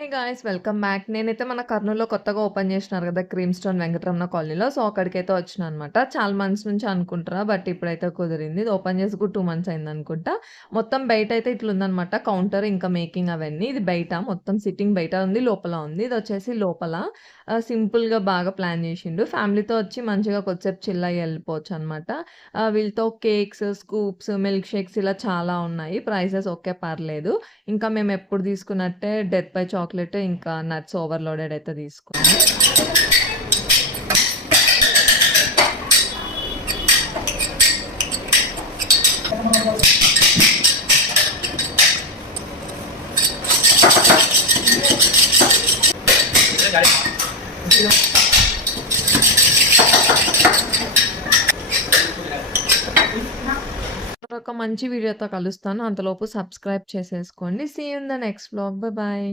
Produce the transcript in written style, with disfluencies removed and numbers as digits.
Hey guys! Welcome back. నేనైతే మన కర్నూల్‌లో కొత్తగా ఓపెన్ చేసినారు కదా! క్రీమ్ స్టోన్ వెంకటరమణ కాలనీలో. సో, అక్కడికైతే వచ్చినాననమాట. చాలా మంత్స్ నుంచి అనుకుంటున్నా. బట్ ఇప్పుడైతే కుదిరింది. ఇది ఓపెన్ చేసి కూడా 2 మంత్స్ అయిందనుకుంటా. మొత్తం బయటైతే ఇట్లుందనమాట. కౌంటర్ ఇంకా మేకింగ్ అవన్నీ. ఇది బయట మొత్తం సిట్టింగ్ బయట ఉంది. లోపల ఉంది. ఇదొచ్చేసి లోపల సింపుల్‌గా బాగా ప్లాన్ చేసిండు. ఫ్యామిలీతో వచ్చి మంచిగా కొద్దిసేపు చిల్ అయ్యి ఎళ్ళిపోవచ్చనమాట. వీళ్ళతో కేక్స్, స్కూప్స్, మిల్క్ షేక్స్ ఇలా చాలా ఉన్నాయి. ప్రైసెస్ ఓకే పర్లేదు. ఇంకా మేమెప్పుడు తీసుకున్నట్టే డెత్ బై చాక్లేట్ ఇంకా నట్స్ ఓవర్‌లోడెడ్ అయితే తీసుకున్నాం. మరొక మంచి వీడియోతో కలుస్తాను. అంతలోపు సబ్స్క్రైబ్ చేసేసుకోండి. See you in the next vlog. Bye bye.